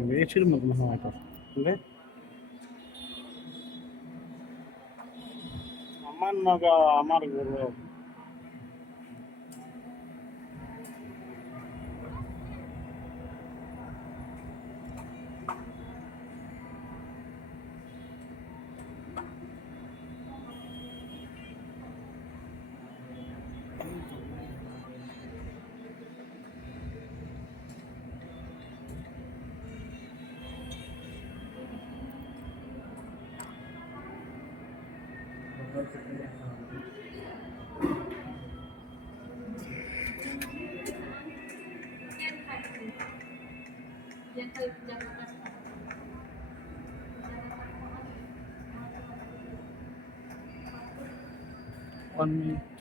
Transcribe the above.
মেয়েটির মতন হয় তো বুঝলে আমার নগা আমার গৌরব one minute